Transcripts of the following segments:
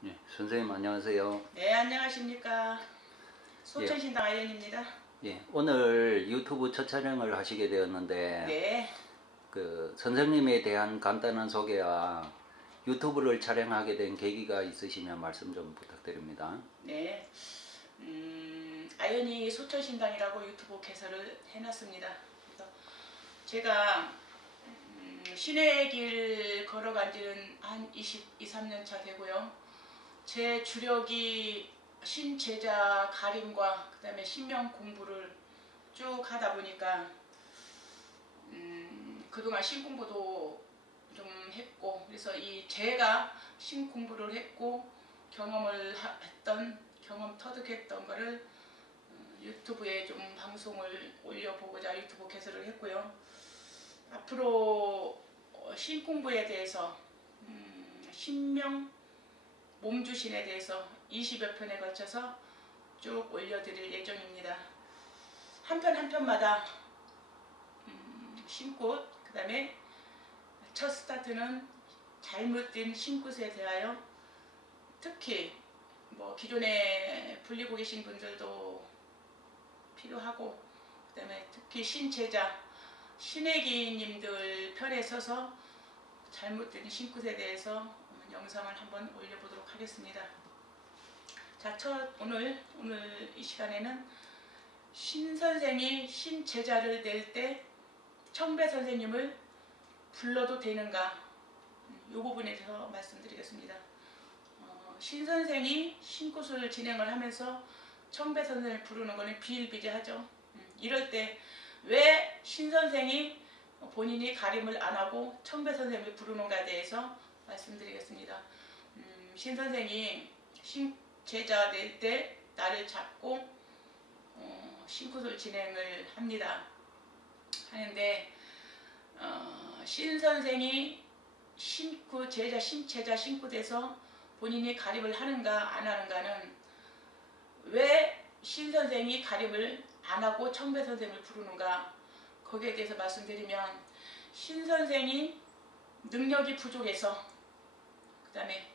네, 선생님 안녕하세요. 네, 안녕하십니까. 소천신당 아연입니다. 예, 오늘 유튜브 첫 촬영을 하시게 되었는데 네. 선생님에 대한 간단한 소개와 유튜브를 촬영하게 된 계기가 있으시면 말씀 좀 부탁드립니다. 네. 아연이 소천신당이라고 유튜브 개설을 해놨습니다. 그래서 제가 신의 길 걸어간 지는 한 23년 차 되고요. 제 주력이 신제자 가림과 그 다음에 신명 공부를 쭉 하다 보니까 그동안 신공부도 좀 했고, 그래서 제가 신공부를 했고 경험을 했던, 경험 터득했던 거를 유튜브에 좀 방송을 올려보고자 유튜브 개설을 했고요. 앞으로 신공부에 대해서 신명 몸주신에 대해서 20여 편에 걸쳐서 쭉 올려드릴 예정입니다. 한 편 한 편마다 신꽃, 그 다음에 첫 스타트는 잘못된 신꽃에 대하여, 특히 뭐 기존에 불리고 계신 분들도 필요하고, 그 다음에 특히 신제자 신애기님들 편에 서서 잘못된 신꽃에 대해서 영상을 한번 올려보도록 하겠습니다. 자, 오늘 이 시간에는 신선생이 신제자를 낼 때 청배 선생님을 불러도 되는가, 이 부분에 대해서 말씀드리겠습니다. 신선생이 신꽃을 진행을 하면서 청배 선생님을 부르는 것은 비일비재하죠. 이럴 때 왜 신선생이 본인이 가림을 안 하고 청배 선생님을 부르는가에 대해서 말씀드리겠습니다. 신선생이 신제자 낼 때 나를 잡고 신꽃을 진행을 하는데 신선생이 신제자 신꽃에서 본인이 가림을 하는가 안 하는가는, 왜 신선생이 가림을 안 하고 청배 선생님을 부르는가, 거기에 대해서 말씀드리면, 신선생이 능력이 부족해서, 그 다음에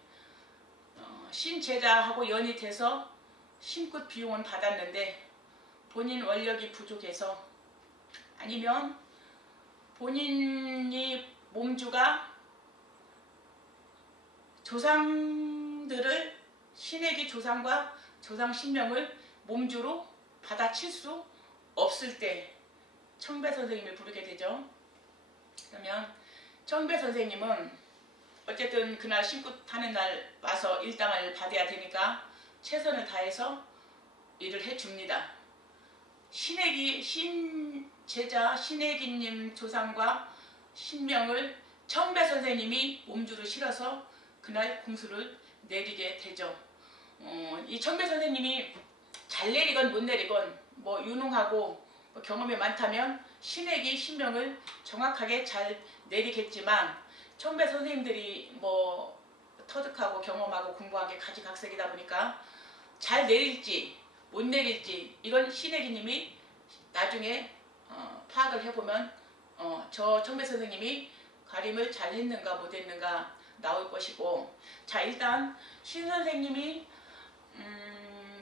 신제자하고 연이 돼서 신꽃 비용은 받았는데 본인 원력이 부족해서, 아니면 본인이 몸주가 조상들을, 신에게 조상과 조상 신명을 몸주로 받아칠 수 없을 때 청배 선생님을 부르게 되죠. 그러면 청배 선생님은 어쨌든 그날 신꽃 하는 날 와서 일당을 받아야 되니까 최선을 다해서 일을 해줍니다. 신제자 신애기님 조상과 신명을 청배 선생님이 몸주로 실어서 그날 공수를 내리게 되죠. 이 청배 선생님이 잘 내리건 못 내리건, 뭐 유능하고 뭐 경험이 많다면 신애기 신명을 정확하게 잘 내리겠지만, 청배 선생님들이 뭐 터득하고 경험하고 공부한 게 가지각색이다 보니까 잘 내릴지 못 내릴지, 이건 신애기님이 나중에 파악을 해보면 저 청배 선생님이 가림을 잘 했는가 못 했는가 나올 것이고, 자, 일단 신 선생님이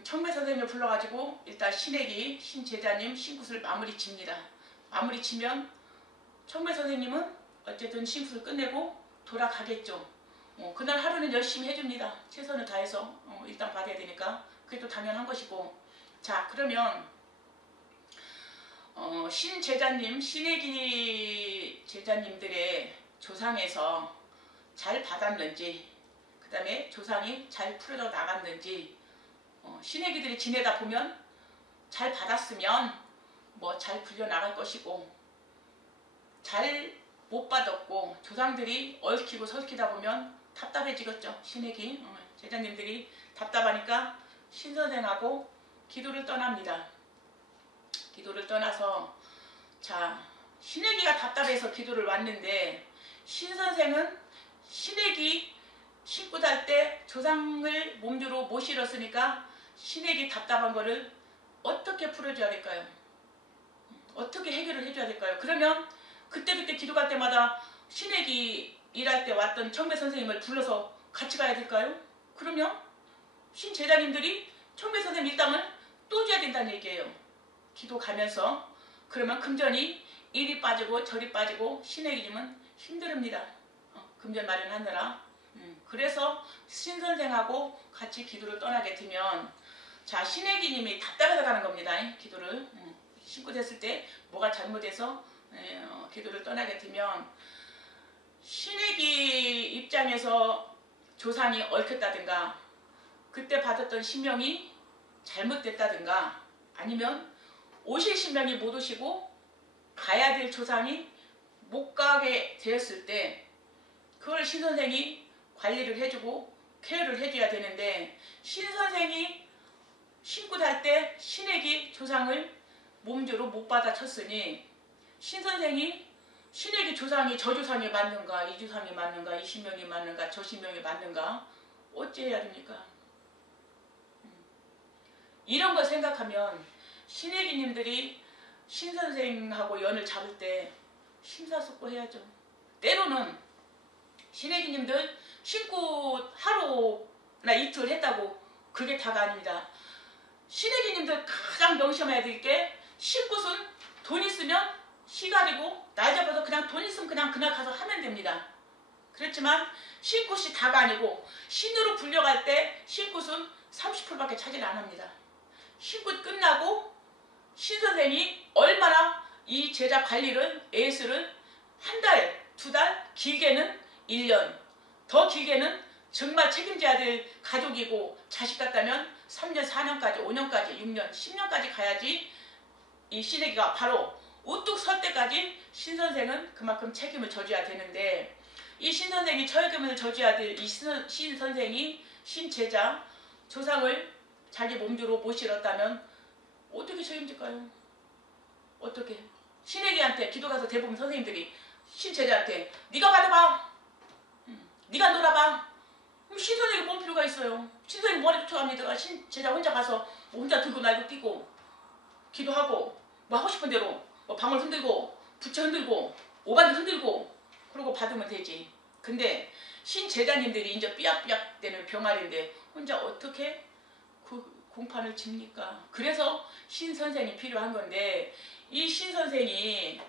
청배 선생님을 불러가지고 일단 신애기 신제자님 신굿을 마무리 칩니다. 마무리 치면 청배 선생님은 어쨌든 신굿을 끝내고 돌아가겠죠. 그날 하루는 열심히 해줍니다. 최선을 다해서 일단 받아야 되니까 그게 또 당연한 것이고. 자, 그러면 신제자님 신애기 제자님들의 조상에서 잘 받았는지, 그 다음에 조상이 잘 풀어져 나갔는지, 신애기들이 지내다 보면 잘 받았으면 뭐 잘 풀려 나갈 것이고, 잘 못 받았고 조상들이 얽히고 설키다 보면 답답해지겠죠. 신애기 제자님들이 답답하니까 신선생하고 기도를 떠납니다. 기도를 떠나서, 자, 신애기가 답답해서 기도를 왔는데 신선생은 신애기 신굿 할 때 조상을 몸주로 못 실었으니까 신애기 답답한 거를 어떻게 풀어줘야 될까요? 어떻게 해결을 해줘야 될까요? 그러면 그때그때 기도 갈 때마다 신애기 일할 때 왔던 청배 선생님을 불러서 같이 가야 될까요? 그러면 신제자님들이 청배 선생님 일당을 또 줘야 된다는 얘기예요. 기도 가면서. 그러면 금전이 이리 빠지고 저리 빠지고 신혜기님은 힘듭니다. 금전 마련하느라. 그래서 신선생하고 같이 기도를 떠나게 되면 자, 신혜기님이 답답해서 가는 겁니다. 기도를 신고 됐을 때 뭐가 잘못해서 기도를 떠나게 되면 신혜기 입장에서 조상이 얽혔다든가 그때 받았던 신명이 잘못됐다든가 아니면 오실 신명이 못 오시고 가야 될 조상이 못 가게 되었을 때 그걸 신선생이 관리를 해주고 케어를 해줘야 되는데 신선생이 신고 달 때 신혜기 조상을 몸주로 못 받아쳤으니 신선생이 신혜기 조상이 저 조상이 맞는가 이 조상이 맞는가 이 신명이 맞는가 저 신명이 맞는가 어찌해야 됩니까? 이런 걸 생각하면 신혜기님들이 신선생하고 연을 잡을 때 심사숙고해야죠. 때로는 신혜기님들 신고 하루나 이틀 했다고 그게 다가 아닙니다. 신혜기님들 가장 명심해야 될 게 신굿은 돈 있으면 시간이고 날 잡아서 그냥 돈 있으면 그냥 그날 가서 하면 됩니다. 그렇지만 신굿이 다가 아니고 신으로 불려갈 때 신굿은 30%밖에 차지를 안 합니다. 신굿 끝나고 신선생이 얼마나 이 제자 관리를 애쓰를 한 달, 두 달, 길게는 1년, 더 길게는 정말 책임져야 될 가족이고 자식 같다면 3년, 4년까지, 5년까지, 6년, 10년까지 가야지 이 신혜기가 바로 우뚝 설 때까지 신선생은 그만큼 책임을 져줘야 되는데 이 신선생이 책임을 져줘야 될 이 신선생이 신제자 조상을 자기 몸주로 못 실었다면 어떻게 책임질까요? 어떻게? 신혜기한테 기도 가서 대부분 선생님들이 신제자한테 네가 받아봐. 네가 놀아봐. 그럼 신선생이 뭔 필요가 있어요? 신선생이 머리 좋아합니다. 신제자 혼자 가서 뭐 혼자 들고 날고 뛰고 기도하고 뭐 하고 싶은 대로 뭐 방울 흔들고 부채 흔들고 오반기 흔들고 그러고 받으면 되지. 근데 신제자님들이 이제 삐약삐약 되는 병아리인데 혼자 어떻게 그 공판을 칩니까? 그래서 신선생이 필요한 건데 이 신선생이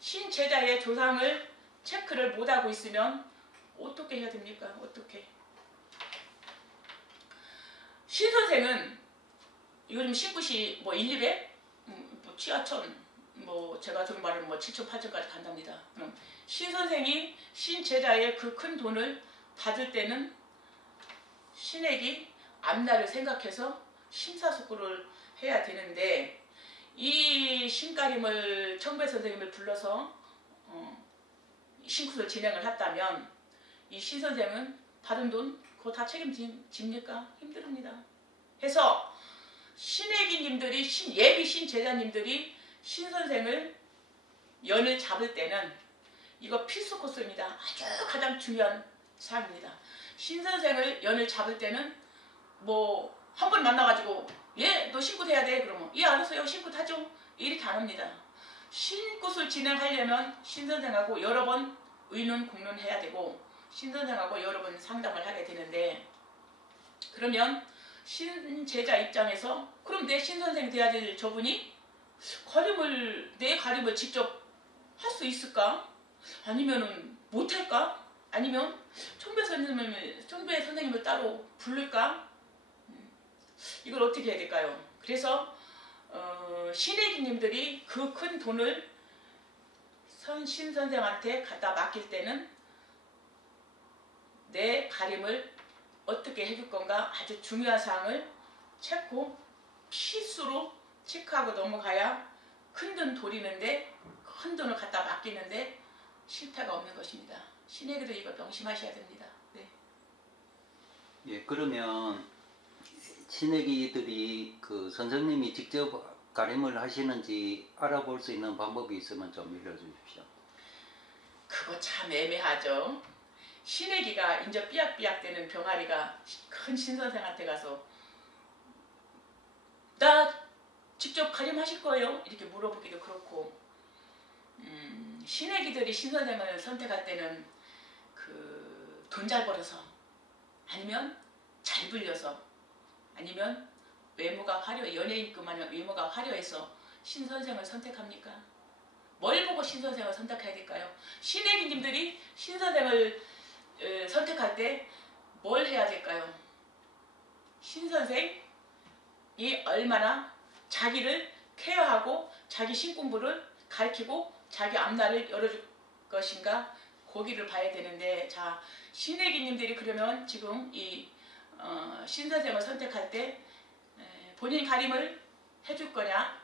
신제자의 조상을 체크를 못하고 있으면 어떻게 해야 됩니까? 어떻게? 신선생은 요즘 신굿이 뭐 1, 200? 뭐 치하천 뭐 제가 들은 말은 뭐 7천, 8천까지 간답니다. 그럼 신선생이 신제자의 그 큰 돈을 받을 때는 신액이 앞날을 생각해서 심사숙고를 해야 되는데 이 신가림을 청배 선생님을 불러서 신굿을 진행을 했다면 이 신선생은 받은 돈 그거 다 책임집니까? 힘듭니다. 해서 신혜기님들이 예비 신제자님들이 신선생을 연을 잡을 때는 이거 필수 코스입니다. 아주 가장 중요한 사항입니다. 신선생을 연을 잡을 때는 뭐 한 번 만나가지고 예, 너 신굿 해야 돼. 그러면 예, 알았어요. 신굿 하죠. 이렇게 안 합니다. 신굿을 진행하려면 신선생하고 여러 번 의논 공론해야 되고 신선생하고 여러 번 상담을 하게 되는데 그러면 신제자 입장에서 그럼 내 신선생 돼야 될 저분이 내 가림을 직접 할 수 있을까? 아니면은 못할까? 아니면 청배 선생님을 따로 부를까? 이걸 어떻게 해야 될까요? 그래서 신혜기님들이 그 큰 돈을 신선생한테 갖다 맡길 때는 내 가림을 어떻게 해줄 건가 아주 중요한 사항을 필수로 체크하고 넘어가야 큰 돈 돌리는데 큰 돈을 갖다 맡기는데 실패가 없는 것입니다. 신혜기도 이거 명심하셔야 됩니다. 네. 예, 그러면 신혜기들이 그 선생님이 직접 가림을 하시는지 알아볼 수 있는 방법이 있으면 좀 알려주십시오. 그거 참 애매하죠. 신혜기가 이제 삐약삐약 되는 병아리가 큰 신선생한테 가서 나 직접 가림하실 거예요? 이렇게 물어보기도 그렇고 신혜기들이 신선생을 선택할 때는 그 돈 잘 벌어서 아니면 잘 불려서 아니면 외모가 연예인급만 외모가 화려해서 신 선생을 선택합니까? 뭘 보고 신 선생을 선택해야 될까요? 신애기님들이 신 선생을 선택할 때 뭘 해야 될까요? 신 선생이 얼마나 자기를 케어하고 자기 신공부를 가르치고 자기 앞날을 열어줄 것인가 거기를 봐야 되는데, 자, 신애기님들이 그러면 지금 이 신 선생을 선택할 때 본인 가림을 해줄 거냐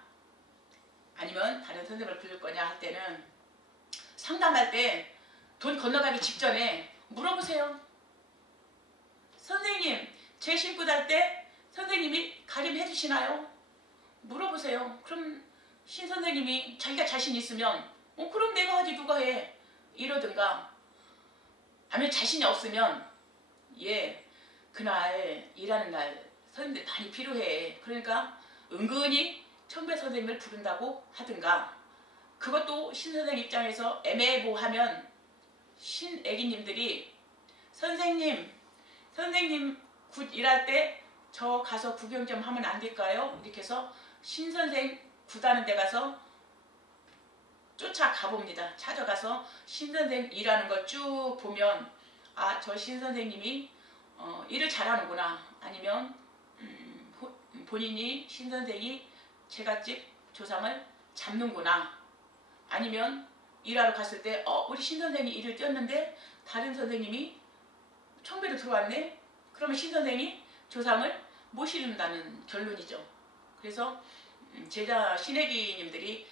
아니면 다른 선생을 부를 거냐 할 때는 상담할 때 돈 건너가기 직전에 물어보세요. 선생님, 제 신고 달 때 선생님이 가림해 주시나요? 물어보세요. 그럼 신 선생님이 자기가 자신 있으면 그럼 내가 하지 누가 해? 이러든가, 아니면 자신이 없으면 그날 일하는 날 선생님들 많이 필요해. 그러니까 은근히 청배 선생님을 부른다고 하든가, 그것도 신 선생님 입장에서 애매모하면 신애기님들이 선생님 굿 일할 때 저 가서 구경 좀 하면 안 될까요? 이렇게 해서 신 선생 굿하는 데 가서 쫓아가 봅니다. 찾아가서 신 선생 일하는 거 쭉 보면 아, 저 신 선생님이 일을 잘하는구나, 아니면 본인이 신 선생이 제갓집 조상을 잡는구나, 아니면 일하러 갔을 때 우리 신 선생이 일을 뛰었는데 다른 선생님이 청배로 들어왔네? 그러면 신 선생이 조상을 모시는다는 결론이죠. 그래서 제자 신애기님들이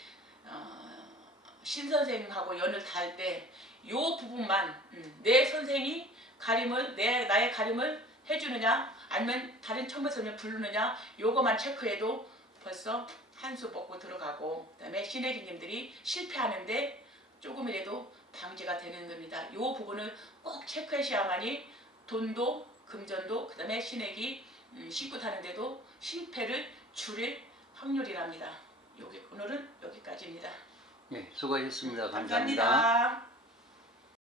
신 선생하고 연을 닿을 때 이 부분만 내 선생이 나의 가림을 해주느냐 아니면 다른 청배 선생을 부르느냐 요거만 체크해도 벌써 한 수 먹고 들어가고, 그 다음에 신애기님들이 실패하는데 조금이라도 방지가 되는 겁니다. 이 부분을 꼭 체크하셔야만이 돈도 금전도 그 다음에 신애기 신고 타는데도 실패를 줄일 확률이랍니다. 오늘은 여기까지입니다. 네, 수고하셨습니다. 감사합니다. 감사합니다.